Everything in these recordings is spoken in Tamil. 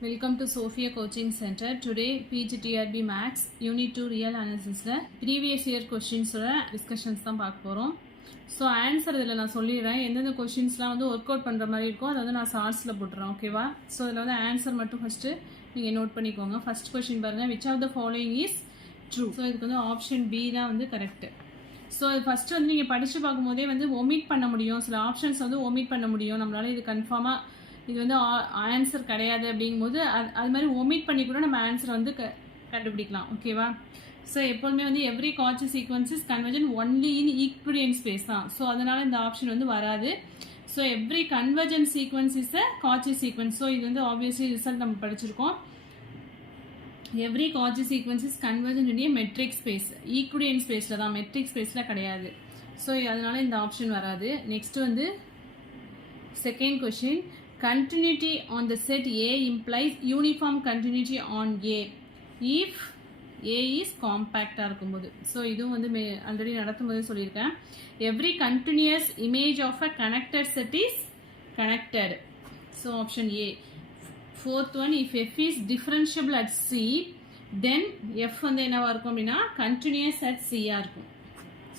Welcome to Sophia Coaching Center. Today PGTRB Max Unit 2 Real Analysis previous year questions discussions தான் பார்க்க போகிறோம். ஸோ ஆன்சர் இதில் நான் சொல்லிடுறேன். எந்தெந்த கொஷின்ஸ்லாம் வந்து ஒர்க் அவுட் பண்ணுற மாதிரி இருக்கும் அதை வந்து நான் ஷார்ட்ஸில் போட்டுறேன். ஓகேவா? ஸோ இதில் வந்து ஆன்சர் மட்டும் ஃபஸ்ட்டு நீங்கள் நோட் பண்ணிக்கோங்க. ஃபஸ்ட் கொஷின் பாருங்கள், which of the following is true. So இதுக்கு வந்து ஆப்ஷன் பி தான் வந்து கரெக்டு. ஸோ இது ஃபஸ்ட்டு வந்து நீங்கள் படித்து பார்க்கும்போதே வந்து ஒமிட் பண்ண முடியும், சில ஆப்ஷன்ஸ் வந்து ஒமிட் பண்ண முடியும். நம்மளால இது கன்ஃபார்மாக இது வந்து ஆன்சர் கிடையாது அப்படிங்கும்போது அது மாதிரி ஒமிட் பண்ணி கூட நம்ம ஆன்சர் வந்து கண்டுபிடிக்கலாம். ஓகேவா? ஸோ எப்போதுமே வந்து every Cauchy sequence is convergent only in Euclidean space தான். ஸோ அதனால் இந்த ஆப்ஷன் வந்து வராது. So every convergent sequence is a Cauchy sequence. So இது வந்து ஆப்வியஸ்லி ரிசல்ட் நம்ம படிச்சிருக்கோம். Every Cauchy sequence is convergent in metric space, Euclidean ஸ்பேஸில் தான், மெட்ரிக் ஸ்பேஸில் கிடையாது. ஸோ அதனால இந்த ஆப்ஷன் வராது. நெக்ஸ்ட் வந்து second question, continuity on the set A implies uniform continuity on A if A is compact இருக்கும்போது. ஸோ இதுவும் வந்து ஆல்ரெடி நடத்தும்போது சொல்லியிருக்கேன். Every continuous image of a connected set is connected. So option A. Fourth one, if f is differentiable at c then f வந்து என்னவா இருக்கும் அப்படின்னா கண்டினியூஸ் அட் சியாக இருக்கும்.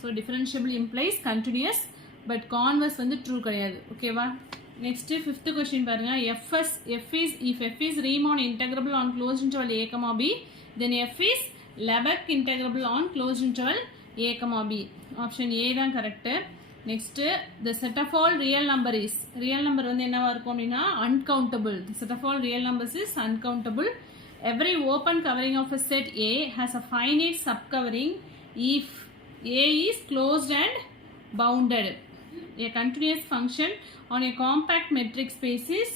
So differentiable implies continuous, but converse வந்து ட்ரூ கிடையாது. ஓகேவா? நெக்ஸ்ட் ஃபிஃப்த் கொஸ்டின் பாருங்க, if f is Riemann integrable on closed interval a comma b then f is Lebesgue integrable on closed interval a comma b. Option A தான் correct. Next the set of all real number is, real number வந்து என்னவா இருக்கும் அப்படின்னா uncountable. The set of all real numbers is uncountable. Every open covering of a set A has a finite subcovering if A is closed and bounded. A continuous function on a compact metric space is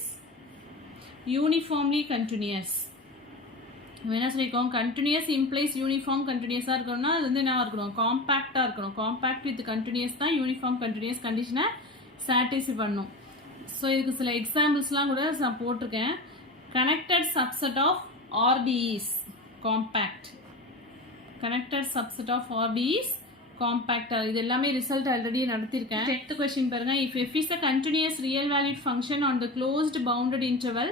uniformly continuous. என்ன சொல்லியிருக்கோம்? கண்டினியூஸ் இம்ப்ளைஸ் யூனிஃபார்ம் கண்டினியூஸாக இருக்கணும்னா அது வந்து என்ன இருக்கணும்? காம்பேக்டாக இருக்கணும். காம்பேக்ட் வித் கண்டினியூஸ் தான் யூனிஃபார்ம் கண்டினியூஸ் கண்டிஷனை சாட்டிஸ்ஃபை பண்ணும். ஸோ இதுக்கு சில எக்ஸாம்பிள்ஸ்லாம் கூட நான் போட்டிருக்கேன். Connected subset of R D is compact. Connected subset of R D is காம்பேக்டா. இது எல்லாமே ரிசல்ட் ஆல்ரெடி நடத்திருக்கேன். 10th கொஸ்டின் பாருங்க, if f is a continuous real valued function on the closed bounded interval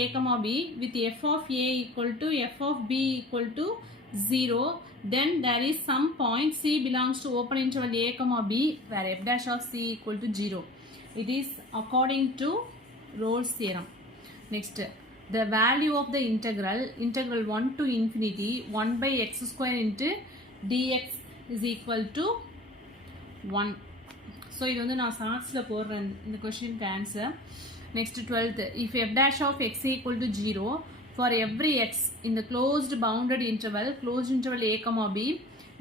a comma b with f of a equal to f of b equal to 0 then there is some point c belongs to open interval a comma b where f dash of c equal to 0. It is according to Rolle's theorem. Next, the value of the integral 1 to infinity 1 by x square into dx is equal to 1. So இது வந்து நான் ஷார்ட்ஸில் போடுறேன் இந்த கொஷினுக்கு answer. Next 12th, if f dash of x equal to 0 for every x in the closed bounded interval a comma b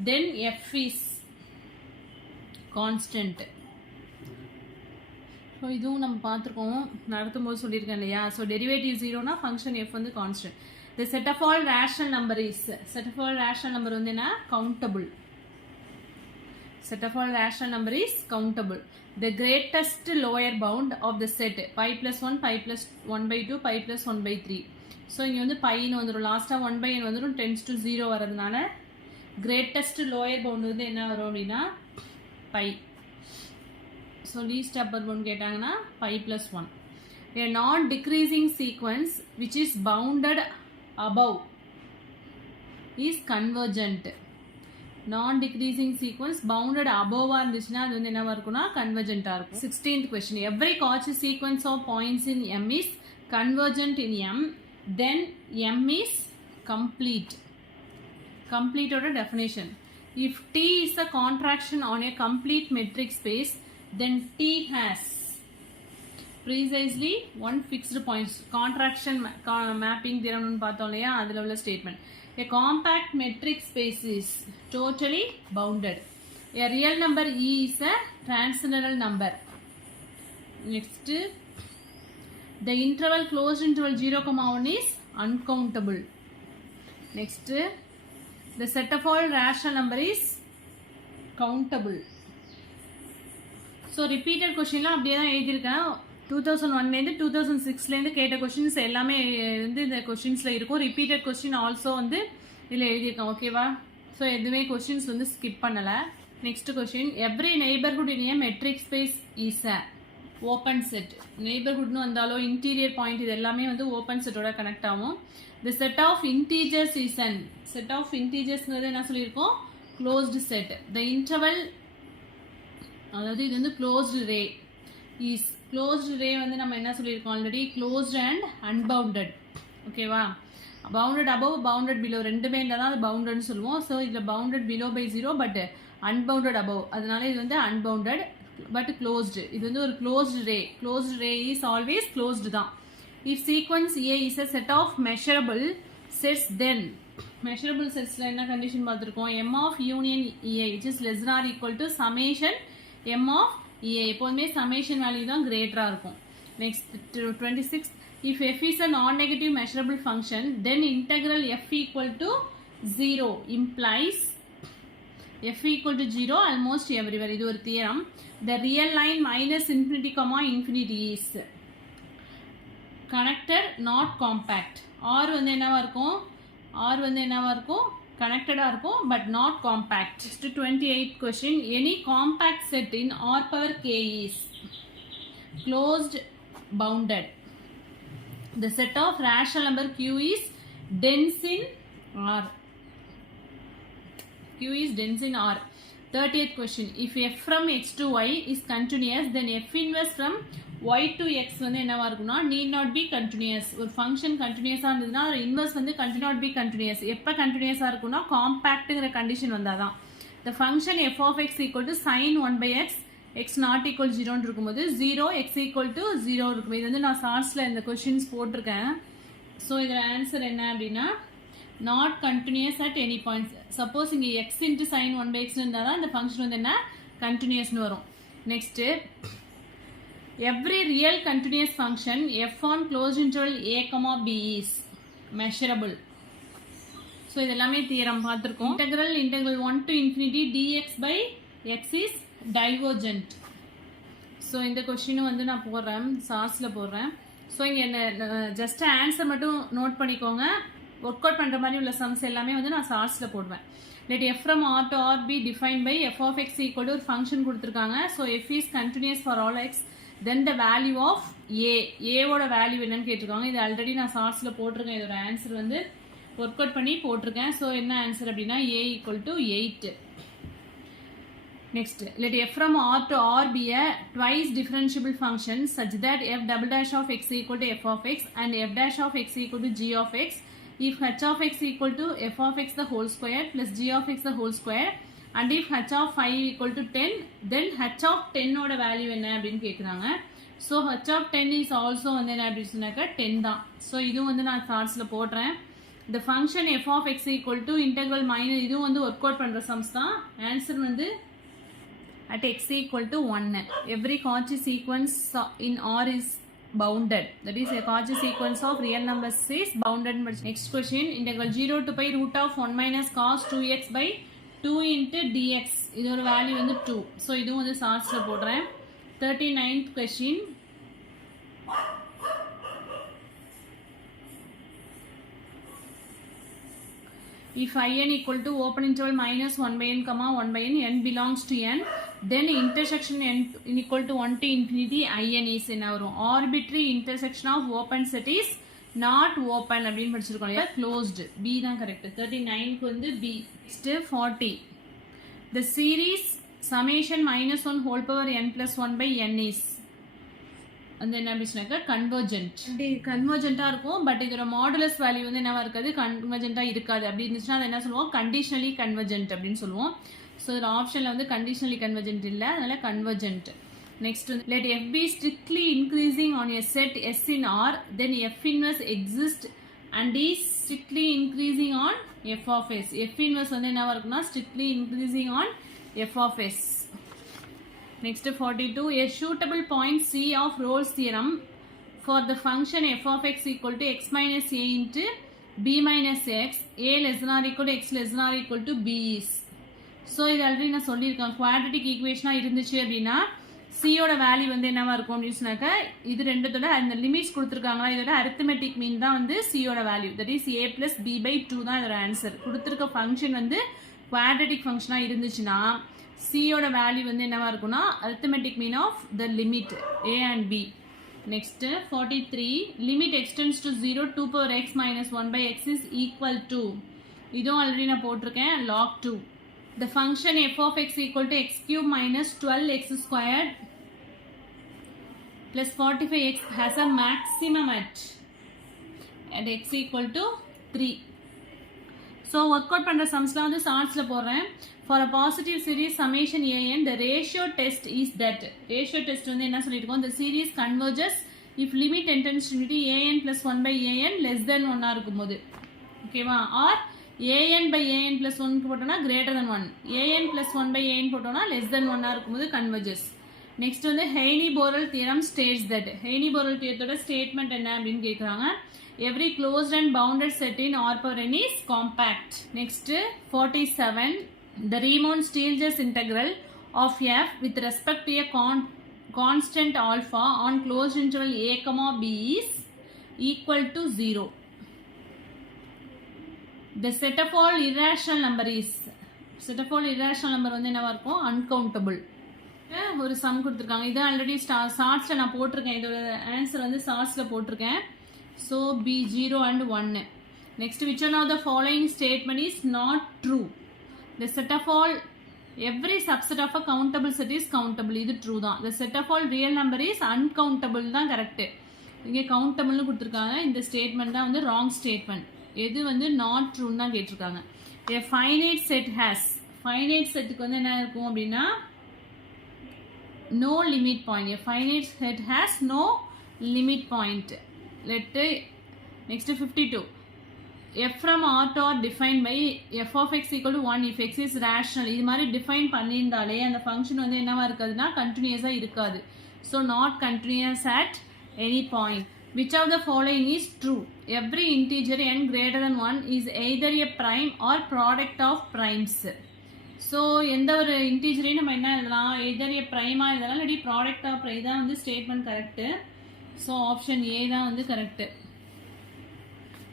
then f is constant. So இதுவும் நம்ம பார்த்துருக்கோம், நடத்தும் போது சொல்லியிருக்கேன் இல்லையா? ஸோ டெரிவேட்டிவ் 0னா ஃபங்க்ஷன் f வந்து constant. The set of all rational number is, set of all rational number வந்து என்ன? countable. Set of all rational number is countable. The greatest lower bound of the set pi plus 1, pi plus 1 by 2, pi plus 1 by 3. So இங்கே வந்து பைன்னு வந்துடும், லாஸ்ட்டாக 1 by n வந்துடும், tends to 0 வரதுனால greatest lower bound வந்து என்ன வரும் அப்படின்னா pi. So least upper bound கேட்டாங்கன்னா pi plus 1. A non-decreasing sequence which is bounded above is convergent. Non-decreasing sequence bounded above இருந்துச்சுன்னா அது வந்து என்னவா இருக்கும்னா கன்வர்ஜென்ட்டாக இருக்கும். 16th question, every Cauchy sequence of points in M is convergent in M then M is complete. Complete ஓட definition, if T is a contraction on a complete metric space then T has precisely one fixed point. Contraction mapping theorem பார்த்தோம் இல்லையா, அதில் உள்ள statement. A compact metric space is totally bounded. A real number E is a transcendental number. Next, the interval closed interval 0,1 is uncountable. Next, the set of all rational number is countable. So repeated கொஷின்லாம் அப்படியே தான் எழுதியிருக்கேன். 2001லேருந்து 2006லேருந்து கேட்ட கொஷின்ஸ் எல்லாமே வந்து இந்த கொஷின்ஸில் இருக்கும். ரிப்பீட்டட் கொஸ்டின் ஆல்சோ வந்து இதில் எழுதியிருக்கேன். ஓகேவா? ஸோ எதுவுமே கொஷின்ஸ் வந்து ஸ்கிப் பண்ணலை. Next question, every neighbourhood in a metric space is a open set. நெய்பர்ஹுட்னு வந்தாலோ இன்டீரியர் பாயிண்ட் இது எல்லாமே வந்து ஓப்பன் செட்டோட கனெக்ட் ஆகும். The set of integers is an set of இன்டீஜர்ஸ்ங்கிறது என்ன சொல்லியிருக்கோம், க்ளோஸ்டு செட். த இன்டர்வல், அதாவது இது வந்து closed ray is, closed ray வந்து நம்ம என்ன சொல்லியிருக்கோம் ஆல்ரெடி, க்ளோஸ்டு அண்ட் அன்பவுண்டட். ஓகேவா, பவுண்டட் அபவ் பவுண்டட் பிலோ ரெண்டுமே இருந்தால் தான் அது பவுண்டட்னு சொல்லுவோம். ஸோ இதில் bounded below by 0 but unbounded above, அதனால இது வந்து அன்பவுண்டட் பட் க்ளோஸ்டு. இது வந்து ஒரு closed ray. Closed ray is always closed தான். If sequence A is a set of measurable sets, then measurable செட்ஸில் என்ன கண்டிஷன் பார்த்துருக்கோம், M of union E A which is less or equal to summation M of E A. எப்போதுமே சமேஷன் வேல்யூ தான் கிரேட்டராக இருக்கும். Next 26, if f is a non-negative measurable function, then integral f equal to 0 implies f equal to 0 almost everywhere. இது ஒரு theorem. The real line minus infinity comma infinity is connected not compact. R வந்து என்னவா இருக்கும், R வந்து என்னவா இருக்கும், connected-ஆ இருக்கும் but not compact. Next 28 question, any compact set in R power k is closed bounded. The set of rational number q is dense in R. Q is dense in R. 30th question, if f from x to y is continuous, then f inverse from y to x வந்து என்னவா இருக்கும்னா need not be continuous. ஒரு ஃபங்க்ஷன் கண்டினியூஸாக இருந்ததுன்னா ஒரு இன்வர்ஸ் வந்து not be continuous. எப்போ கண்டினியூஸாக இருக்கும்னா காம்பேக்ட்டுங்கிற கண்டிஷன் வந்தால் தான். The function f of x equal to sin 1 by x, x not equal 0 இருக்கும்போது 0 x equal to 0 இருக்கும். இது வந்து நான் ஷார்ட்ஸில் இந்த கொஷின்ஸ் போட்டிருக்கேன். ஸோ இதில் ஆன்சர் என்ன அப்படின்னா not continuous at any points. Suppose இங்கே X into sine 1 by x இருந்தால் தான் இந்த ஃபங்க்ஷன் வந்து என்ன கண்டினியூஸ்னு வரும். Next, every real continuous function f on close interval a, b is measurable. So இது எல்லாமே தியரம் பார்த்துருக்கோம். Integral 1 to infinity dx by x is divergent. So இந்த கொஸ்டினும் வந்து நான் போடுறேன், சார்ஸில் போடுறேன். ஸோ இங்கே என்ன ஜஸ்ட் ஆன்சர் மட்டும் நோட் பண்ணிக்கோங்க. ஒர்க் அவுட் பண்ணுற மாதிரி உள்ள சம்ஸ் எல்லாமே வந்து நான் சார்ஸில் போடுவேன். Let F from R to R be define by F of X equal to ஒரு ஃபங்க்ஷன் கொடுத்துருக்காங்க. So F is continuous for all X, then the value of A, ஏவோட வேல்யூ என்னன்னு கேட்டிருக்காங்க. இது ஆல்ரெடி நான் சார்ஸில் போட்டிருக்கேன். இதோட ஆன்சர் வந்து ஒர்க் அவுட் பண்ணி போட்டிருக்கேன். ஸோ என்ன ஆன்சர் அப்படின்னா ஏ equal to 8. Next, let f from R to R be a twice differentiable function such that f double dash of x equal to f of x and f dash of x equal to g of x if h of x equal to f of x the whole square plus g of x the whole square and if h of 5 equal to 10 then h of 10 ஓட வேல்யூ என்ன அப்படின்னு கேட்குறாங்க. So h of 10 is also வந்து என்ன அப்படின்னு சொன்னாக்கா 10 தான். ஸோ இதுவும் வந்து நான் சார்ட்ஸில் போடுறேன். இந்த function f of x equal to integral minus, இதுவும் வந்து ஒர்க் அவுட் பண்ணுற சம்ஸ் தான். ஆன்சர் வந்து at x equal to 1. Every Cauchy sequence in R is bounded. That is, a Cauchy sequence of real numbers is bounded. Next question, integral 0 to pi root of 1 minus cos 2x by 2 into dx. இதோட வேல்யூ வந்து 2. ஸோ இதுவும் வந்து சார்ட்ஸில் போடுறேன். 39th question, if in equal to open interval minus 1 by n comma 1 by n, n belongs to n, then intersection n equal to 1 to infinity in is என்ன வரும், arbitrary intersection of open set is not open அப்படின்னு படிச்சிருக்கோம். closed, b தான் கரெக்ட். 39க்கு வந்து b. Next 40, the series summation minus 1 whole power n plus 1 by n is வந்து என்ன அப்படின்னாக்கா கன்வர்ஜென்ட். அப்படி கன்வர்ஜென்ட்டாக இருக்கும், பட் இதோட மாடுலஸ் வேல்யூ வந்து என்னவா இருக்காது, கன்வர்ஜென்ட்டாக இருக்காது. அப்படி இருந்துச்சுன்னா அதை என்ன சொல்லுவோம், கண்டிஷனலி கன்வர்ஜென்ட் அப்படின்னு சொல்லுவோம். ஸோ இதில் ஆப்ஷனில் வந்து கண்டிஷனலி கன்வர்ஜென்ட் இல்லை, அதனால கன்வர்ஜென்ட். நெக்ஸ்ட் வந்து let f be strictly increasing on a set S in R, then f inverse exist and is strictly increasing on f of S. F inverse வந்து என்னவா இருக்குன்னா strictly increasing on f of S. Next 42, a suitable point C of Rolle's theorem for the function f of x equal to x minus a into b minus x, a less than or equal to x less than or equal to b is. So இது ஆல்ரெடி நான் சொல்லியிருக்கேன். குவாட்ரட்டிக் ஈக்குவேஷனாக இருந்துச்சு அப்படின்னா சியோட வேல்யூ வந்து என்னவா இருக்கும் அப்படின்னு சொன்னாக்க, இது ரெண்டுத்தோட அந்த லிமிட்ஸ் கொடுத்துருக்காங்களா, இதோட அரித்மெட்டிக் மீன் தான் வந்து சியோட வேல்யூ. That is a plus b by 2 தான் இதோட ஆன்சர். கொடுத்துருக்க ஃபங்க்ஷன் வந்து குவாட்ரட்டிக் ஃபங்க்ஷனாக இருந்துச்சுன்னா சியோட வேல்யூ வந்து என்னவா இருக்கும்னா arithmetic mean of the limit a and b. Next 43 limit x tends to 0 2 power x minus 1 by x is equal to, இதுவும் ஆல்ரெடி நான் போட்டிருக்கேன், log 2. The function f of x equal to x cube minus 12x squared plus 45x has a maximum at x equal to 3. So work out பண்ற சம்ஸ்லாம் வந்து சார்ட்ஸ்ல போடுறேன். For a positive series summation an the ratio test is that, ratio test வந்து என்ன சொல்லிருக்கோம், the series converges if limit tends to infinity an plus 1 by an less than 1 இருக்கும்போது, ஓகேவா, or an by an plus 1 போட்டோம்னா greater than 1, an plus 1 by an போட்டோம்னா less than 1 இருக்கும்போது converges. நெக்ஸ்ட் வந்து Heine-Borel theorem states that, Heine-Borel theorத்தோட ஸ்டேட்மெண்ட் என்ன அப்படின்னு கேட்குறாங்க, every closed and bounded set in R power n is compact. Next 47, the Riemann-Stieltjes integral of f with respect to a constant alpha on closed interval a comma b is equal to 0. The set of all irrational number is, set of all irrational number வந்து என்னவா இருக்கும், uncountable. ஒரு சம் கொடுத்துருக்காங்க, இது ஆல்ரெடி ஷார்ட்ஸில் நான் போட்டிருக்கேன், இதோட ஆன்சர் வந்து ஷார்ட்ஸில் போட்டிருக்கேன். So B 0 and 1. Next which one of the following statement is not true? The set of all, every subset of a countable set is countable, இது ட்ரூ தான். The set of all real number is uncountable தான் கரெக்டு. இங்கே கவுண்டபிள்னு கொடுத்துருக்காங்க, இந்த ஸ்டேட்மெண்ட் தான் வந்து ராங் ஸ்டேட்மெண்ட். எது வந்து நாட் ட்ரூன்னு தான் கேட்டிருக்காங்க. A finite set has, finite செட்டுக்கு வந்து என்ன இருக்கும் அப்படின்னா no limit point. A finite set has no limit point. Next 52, f from R to R defined by f of x equal to 1 if x is rational. இது மாதிரி டிஃபைன் பண்ணியிருந்தாலே அந்த ஃபங்க்ஷன் வந்து என்னவா இருக்காதுன்னா கண்டினியூஸாக இருக்காது. So not continuous at any point. Which of the following is true? Every integer n greater than 1 is either a prime or product of primes. So எந்த ஒரு இன்டீஜரையும் நம்ம என்ன எழுதலாம், எதர் ஏ ப்ரைமாக எழுதலாம், இல்லாட்டி ப்ராடக்ட் ஆஃப் ப்ரை தான் வந்து statement correct. So option A தான் வந்து கரெக்டு.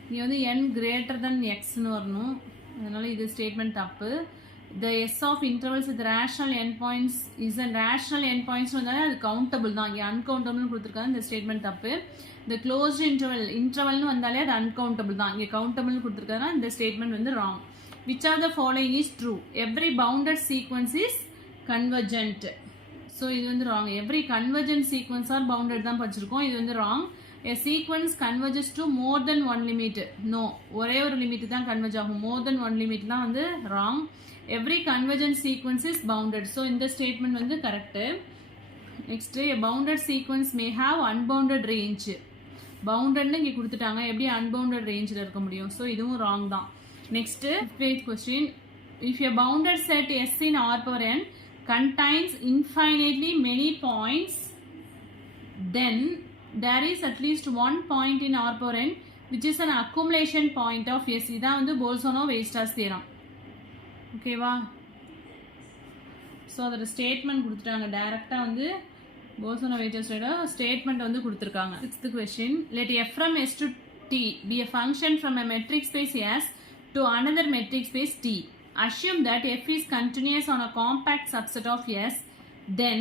இங்கே வந்து n கிரேட்டர் தென் எக்ஸ்னு வரணும், அதனால் இது ஸ்டேட்மெண்ட் தப்பு. The S of intervals with rational N points is and rational N points வந்தாலே அது கவுண்டபிள் தான், இங்கே அன்கவுண்டபிள்னு கொடுத்துருக்காங்க, இந்த ஸ்டேட்மெண்ட் தப்பு. த க்ளோஸ்ட் இன்டர்வல்னு வந்தாலே அது அன்கவுண்டபிள் தான், இங்கே கவுண்டபிள்னு கொடுத்துருக்காங்கன்னா இந்த ஸ்டேட்மெண்ட் வந்து wrong. Which of the following is true? Every bounded sequence is convergent. So இது வந்து wrong. Every convergent sequence are bounded தான் படிச்சிருக்கோம், இது வந்து wrong. A sequence converges to more than one limit. No, ஒரே ஒரு லிமிட் தான் கன்வெர்ஜ் ஆகும், more than one limit தான் வந்து wrong. Every convergent sequence is bounded. So இந்த statement வந்து correct. Next, a bounded sequence may have unbounded range. Bounded இங்கே கொடுத்துட்டாங்க, எப்படி unbounded rangeல இருக்க முடியும்? So இதுவும் wrong தான். Next, fifth question. If a bounded set S in R power n contains infinitely many points, then there is at least one point in R power n which is an accumulation point of S. இதான் வந்து Bolzano-Weierstrass theorem. ஓகேவா? ஸோ அதோட ஸ்டேட்மெண்ட் கொடுத்துட்டாங்க, டைரக்டாக வந்து Bolzano-Weierstrass ஸ்டேட்மெண்ட் வந்து கொடுத்துருக்காங்க. Sixth question. Let f from S to t be a function from a metric space S to another metric space T. Assume that f is continuous on a compact subset of S, then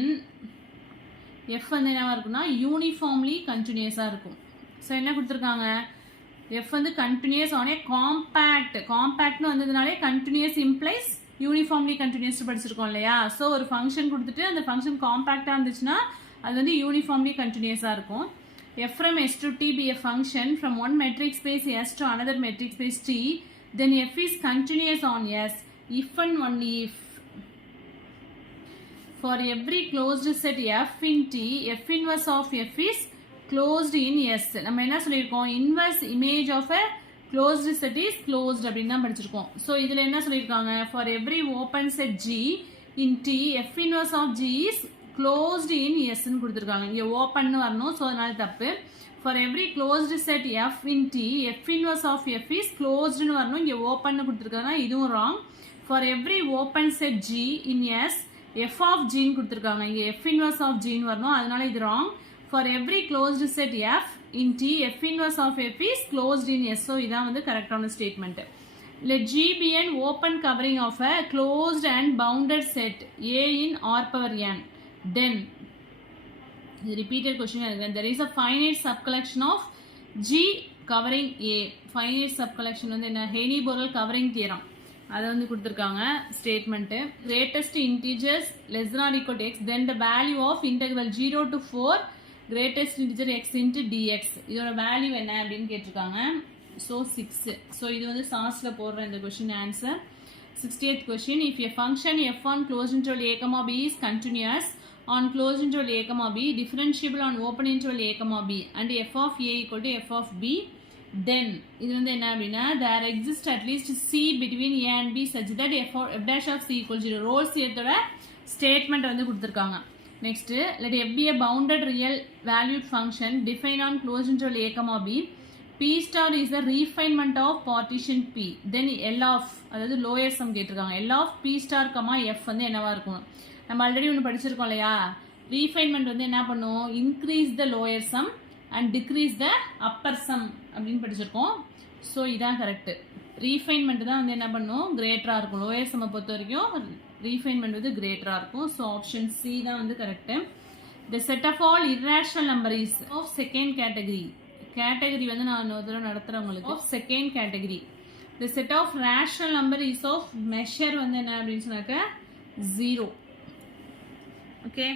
f வந்து என்னவா இருக்குன்னா யூனிஃபார்ம்லி கண்டினியூஸாக இருக்கும். ஸோ என்ன கொடுத்துருக்காங்க, f வந்து கண்டினியூஸ் ஆன் ஏ காம்பேக்ட்னு வந்ததுனாலே கண்டினியூஸ் இம்ப்ளைஸ் யூனிஃபார்ம்லி கண்டினியூஸ் படிச்சிருக்கோம் இல்லையா. ஸோ ஒரு ஃபங்க்ஷன் கொடுத்துட்டு அந்த ஃபங்க்ஷன் காம்பேக்டாக இருந்துச்சுன்னா அது வந்து யூனிஃபார்ம்லி கண்டினியூஸாக இருக்கும். f from S to T be a function from one metric space S to another metric space T, then f is continuous on S if and only if for every closed set f in T, f inverse of f is closed in S. நம்ம என்ன சொல்லியிருக்கோம், inverse image of a closed set is closed அப்படின்னு தான் படிச்சிருக்கோம். ஸோ இதில் என்ன சொல்லியிருக்காங்க, for every open set G in T, f inverse of G is closed in S ன்னு கொடுத்துருக்காங்க, இங்கே ஓப்பன்னு வரணும், ஸோ அதனால தப்பு. For every closed set f in T, f inverse of f is closed ன்னு வரணும், இங்கே ஓப்பன்னு கொடுத்துருக்காங்க, இதுவும் wrong. For every open set G in S, f of G ன்னு கொடுத்துருக்காங்க, இங்கே f inverse of G ன்னு வரணும், அதனால இது wrong. For every closed set f in T, f inverse of f is closed in S. So இதான் வந்து கரெக்டான statement. let G be an open covering of a closed and bounded set A in R power n. Then, the repeated question again. There is a finite subcollection of G covering A. Finite subcollection வந்து என்ன Heine-Borel covering theorem. அதை வந்து கொடுத்துருக்காங்க statement. Greatest integers less than or equal to x, then the value of integral 0 to 4 greatest integer x into dx. இதோட வேல்யூ என்ன அப்படின்னு கேட்டிருக்காங்க. ஸோ 6. ஸோ இது வந்து சாஸில் போடுற இந்த question answer. 60th question, if a function f1 closed interval a comma b is continuous on closed interval a comma b, differentiable on open interval a comma b, and f of a equal to f of b, then இது வந்து என்ன அப்படின்னா there exists at least c between a and b such that f dash of c equals 0. Rolle's தியரத்தோட ஸ்டேட்மெண்ட் வந்து கொடுத்துருக்காங்க. Next let f be a bounded real valued function defined on closed interval a comma b, p star is the refinement of partition p, then l of அதாவது லோயர் சம் கேட்டிருக்காங்க. l of p star comma f வந்து என்னவா இருக்கும்? நம்ம ஆல்ரெடி ஒன்று படிச்சிருக்கோம் இல்லையா, ரீஃபைன்மெண்ட் வந்து என்ன பண்ணும், increase the lower some and degrees the upper sum அப்படின்னு படிச்சிருக்கோம். ஸோ இதான் கரெக்டு. ரீஃபைன்மெண்ட் தான் வந்து என்ன பண்ணும், கிரேட்டராக இருக்கும். லோயர் சம்மை பொறுத்த வரைக்கும் ரீஃபைன்மெண்ட் வந்து கிரேட்டராக இருக்கும். ஸோ ஆப்ஷன் சி தான் வந்து correct. The set of all irrational number is of second category. Category வந்து நான் ஒரு தடவை நடத்துகிறேன் உங்களுக்கு. Of second category. The set of rational number is of measure வந்து என்ன அப்படின்னு சொன்னாக்க 0. ஓகே,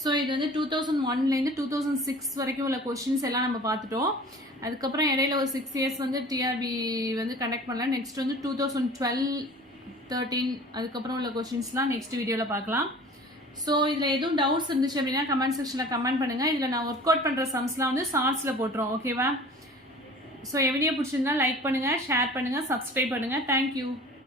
ஸோ இது வந்து 2001லேருந்து 2006 வரைக்கும் உள்ள கொஷின்ஸ் எல்லாம் நம்ம பார்த்துட்டோம். அதுக்கப்புறம் இடையில ஒரு 6 இயர்ஸ் வந்து டிஆர்பி வந்து கண்டக்ட் பண்ணலாம். நெக்ஸ்ட் வந்து 2012-13 அதுக்கப்புறம் உள்ள கொஷின்ஸ்லாம் நெக்ஸ்ட் வீடியோவில் பார்க்கலாம். ஸோ இதில் எதுவும் டவுட்ஸ் இருந்துச்சு அப்படின்னா கமெண்ட் செக்ஷனில் கமெண்ட் பண்ணுங்கள். இதில் நான் ஒர்க் அவுட் பண்ணுற சம்ஸ்லாம் வந்து ஷார்ட்ஸில் போட்டுரும். ஓகேவா? ஸோ வீடியோ பிடிச்சிருந்தா லைக் பண்ணுங்கள், ஷேர் பண்ணுங்கள், சப்ஸ்கிரைப் பண்ணுங்கள். தேங்க்யூ.